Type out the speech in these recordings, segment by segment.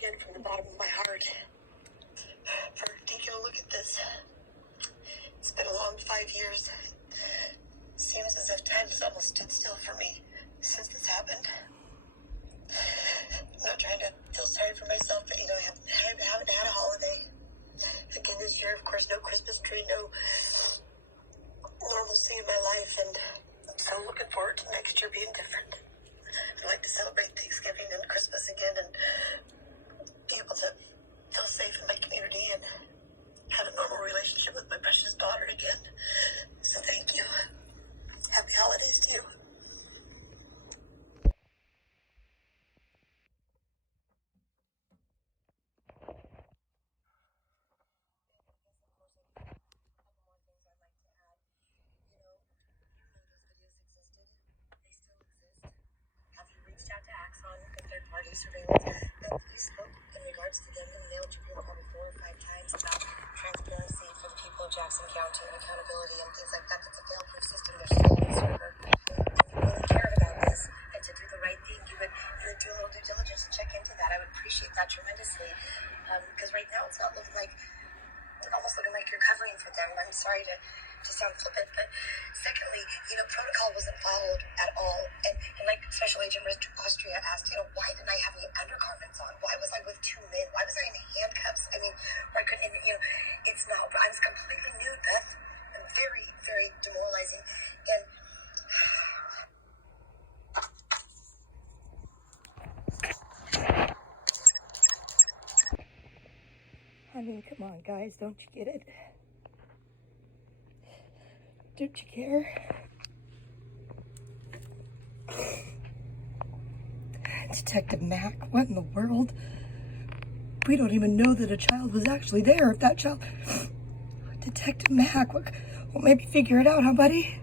again from the bottom of my heart for taking a look at this. It's been a long 5 years. Seems as if time has almost stood still for me since this happened. I'm not trying to feel sorry for myself, but I haven't had a holiday. Again this year, of course, no Christmas tree, no normalcy in my life, and I'm so looking forward to next year being different. I'd like to celebrate Thanksgiving and Christmas again and be able to feel safe in my community and have a normal relationship with my precious daughter again. So thank you. Happy holidays to you. Surveillance. We spoke in regards to them and mailed Tribune probably 4 or 5 times about transparency for the people of Jackson County and accountability and things like that. That's a fail-proof system. They're still on the server. If you really cared about this and to do the right thing, you would do a little due diligence and check into that. I would appreciate that tremendously. Because right now it's not looking like, almost looking like you're covering for them. I'm sorry to sound flippant, but secondly, protocol wasn't followed at all. And like Special Agent Austria asked, why didn't I have any undergarments on? Why was I with 2 men? Why was I in handcuffs? I mean, why couldn't it's not, I was completely nude, Beth. And very, very demoralizing. And I mean, come on, guys, don't you get it? Don't you care? Detective Mac, what in the world? We don't even know that a child was actually there. If that child... Detective Mac, well, maybe figure it out, huh, buddy?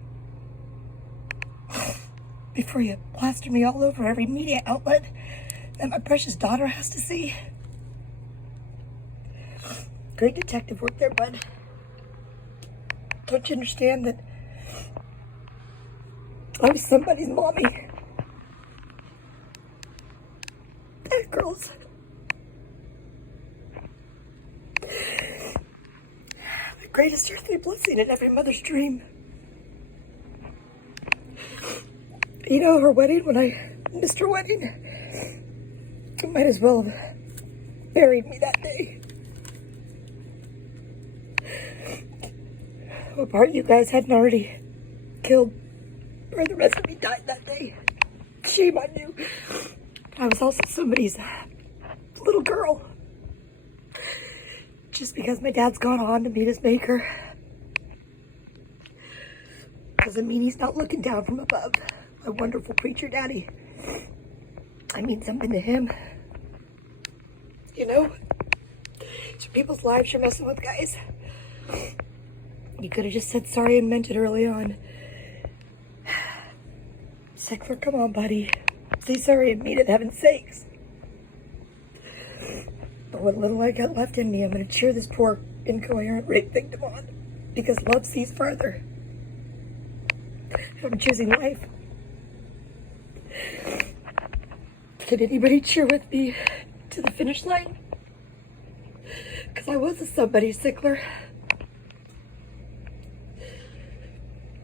Before you plaster me all over every media outlet that my precious daughter has to see. Great detective work there, bud. Don't you understand that I was somebody's mommy? That girl's the greatest earthly blessing in every mother's dream. Her wedding, when I missed her wedding, you might as well have buried me that day. What part you guys hadn't already killed, or the rest of me died that day. Shame on you. I was also somebody's little girl. Just because my dad's gone on to meet his maker doesn't mean he's not looking down from above. My wonderful preacher daddy. I mean something to him. So people's lives you're messing with, guys. You could have just said sorry and meant it early on. Sickler, come on, buddy. Say sorry and mean it, heaven's sakes. But what little I got left in me, I'm going to cheer this poor, incoherent rape victim on. Because love sees further. I'm choosing life. Can anybody cheer with me to the finish line? Because I was a somebody, Sickler.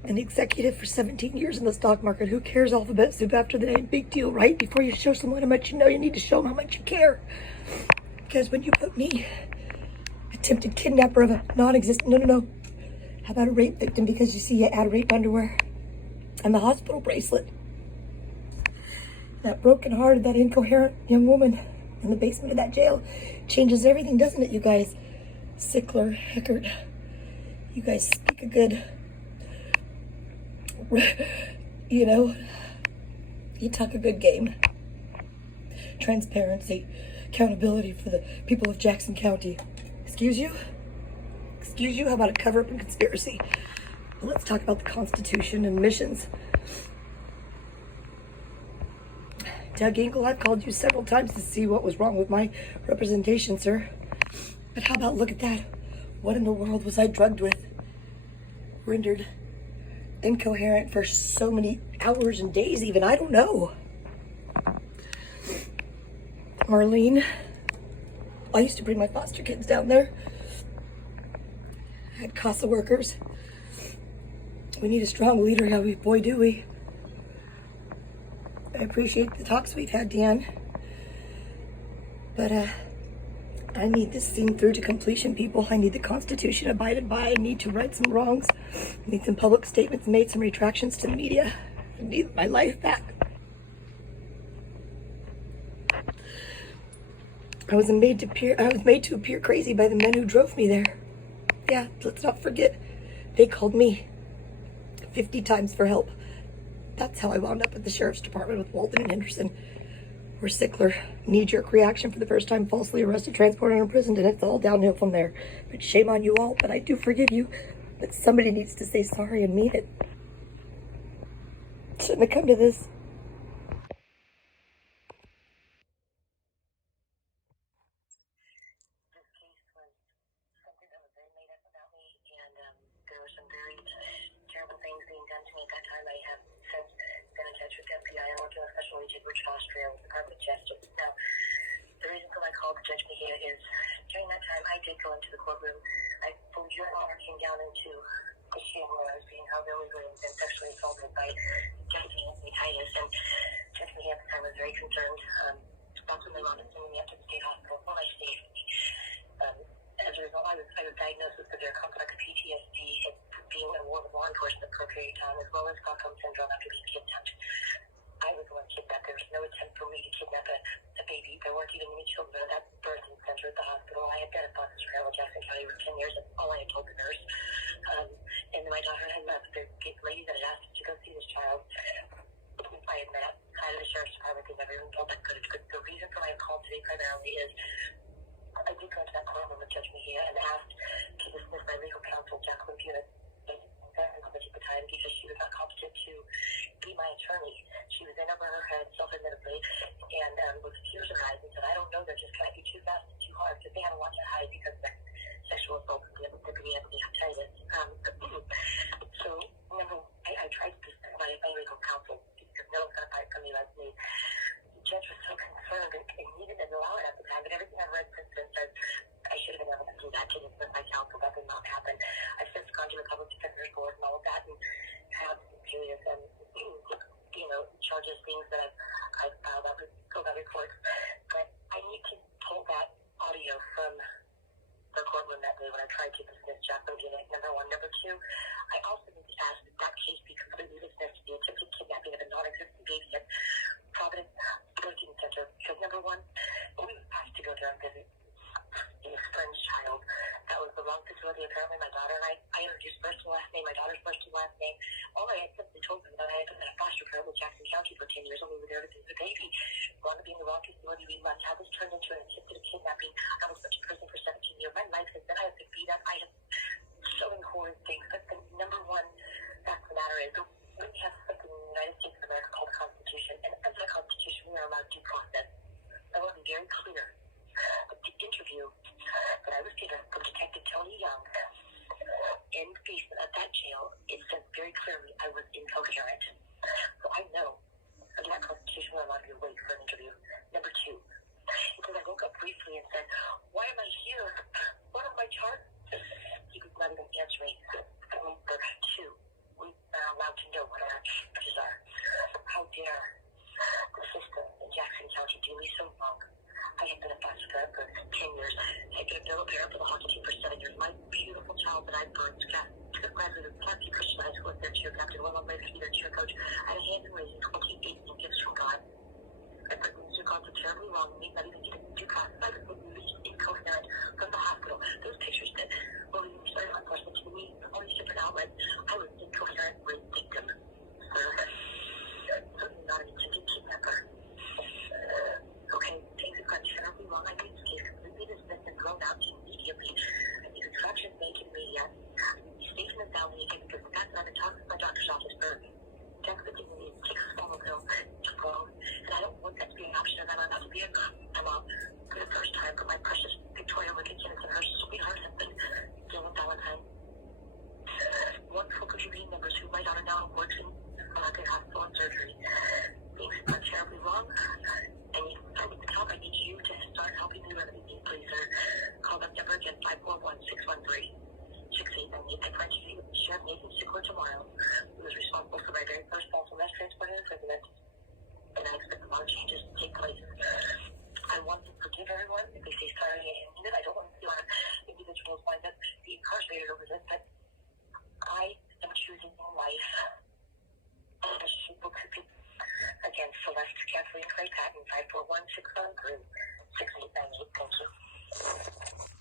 An executive for 17 years in the stock market. Who cares alphabet soup after the name? Big deal, right? Before you show someone how much you know, you need to show them how much you care. Because when you put me, attempted kidnapper of a non-existent, no. How about a rape victim? Because you see, you add rape underwear and the hospital bracelet. That broken-hearted, that incoherent young woman in the basement of that jail changes everything, doesn't it, you guys? Sickler, Hickert, you guys speak a good... you talk a good game. Transparency, accountability for the people of Jackson County. Excuse you? How about a cover-up and conspiracy? Well, let's talk about the Constitution and missions. Doug Engel, I've called you several times to see what was wrong with my representation, sir. But how about look at that? What in the world was I drugged with? Rendered incoherent for so many hours and days even, I don't know. Marlene, I used to bring my foster kids down there. I had CASA workers. We need a strong leader, how we, boy do we. I appreciate the talks we've had, Dan. But I need this seen through to completion, people. I need the Constitution abided by. I need to right some wrongs. I need some public statements made, some retractions to the media. I need my life back. I was made to appear crazy by the men who drove me there. Yeah, let's not forget, they called me 50 times for help. That's how I wound up at the Sheriff's Department with Walton and Henderson. Or Sickler. Knee-jerk reaction for the first time, falsely arrested, transported, and imprisoned, and it's all downhill from there. But shame on you all, but I do forgive you. But somebody needs to say sorry and mean it. Shouldn't have come to this. There were some very terrible things being done to me at that time. I have since been in touch with the FBI. I'm working with Special Agent Richard Austria with the Department of Justice. Now, the reason for my call to Judge Mejia is during that time I did go into the courtroom. I believe your honor came down into the scene where I was being held illegally and sexually assaulted by Judge Titus. And Judge Mejia at the time was very concerned. That's when my mom was sending me up to the state hospital for my safety. As a result, I was diagnosed with severe complex PTSD and being in war with law enforcement for a period of time, as well as Stockholm Syndrome after being kidnapped. I was the one kidnapped. There was no attempt for me to kidnap a baby. There weren't even any children at that birthing center at the hospital. I had been in foster care in Jackson County for 10 years. That's all I had told the nurse. And my daughter had left. The lady that had asked me to go see this child, I had met outside of the Sheriff's Department. They never even told that good. The reason for my call today primarily is I did go to that courtroom with Judge Mejia and asked to dismiss my legal counsel, Jacqueline Bunis, at the time because she was not competent to be my attorney. She was in over her head, self-admittedly, and with tears in her eyes and said, I don't know, they're just kind of too fast and too hard because they had a lot to hide because of the sexual assault and the hepatitis. So, I tried to dismiss my legal counsel because no one's going to fight for me like me. The judge was so concerned and he didn't allow it at the time, but everything I've read since then says I should have been able to do that to dismiss my counsel. That did not happen. I've since gone to the public defender's board and all of that and have serious charges, things that I've filed out reports. But I need to pull that audio from the courtroom that day when I tried to dismiss Jacqueline Bunis, number one. Number two, I also need to ask that that case be completely dismissed, the attempted kidnapping of a non-existent baby at Providence Birthing Center. Because number one, we were asked to go there and visit a friend's child. That was the wrong facility. Apparently, my daughter and I introduced first and last name, my daughter's first and last name. All I had simply told them that I had been in a foster care with Jackson County for 10 years and we were there to visit the baby. Wanted to be in the wrong facility. We left. How this turned into an attempted kidnapping. I was put to prison for 17 years. My life has been, I have been beat up. I have so many horrid things. But the number one fact of the matter is we have something in the United States of America called the Constitution. And under the Constitution, we are allowed due process. I want to be very clear. The interview that I was given from Detective Tony Young in the basement of that jail, it said very clearly I was incoherent. So I know under that Constitution we're allowed to be awake for an interview. Number two, because I woke up briefly and said, why am I here? What are my charges? He was not even answering. Number two, we are allowed to know what our charges are. How dare the system in Jackson County do me so wrong? I had been a foster care for 10 years. I had been a bill parent for the hockey team for 7 years. My beautiful child that I birthed graduated Clark Christian High School as their cheer captain, went on my to be their cheer coach. I had a hand in raising 28 gifts from God. I put things to God so terribly wrong, me not even getting due process. I was released incoherent from the hospital. Those pictures that were released by law enforcement to me from all these different outlets, I was incoherent rape victim. Certainly not an attempted kidnapper. Okay, things have gone terribly wrong. I need this case completely dismissed and thrown out immediately. I need instructions made to the media. Statement down the again because that's not been talking to my doctor's office for Jessica taking me 6 small pills to grow. And I don't want that to be an option. I'm about to be a mom for the first time for my precious Victoria Ricketson and her sweetheart husband, Dylan Valentine. Wonderful community members who my daughter now works in Malaga Hospital and surgery. Things have gone terribly wrong. I need to start with the top. I need you to start helping me remedy these, please, sir. choosing your life. Again, Celeste Kathleen Clay, patent 54161 group 6898. Thank you.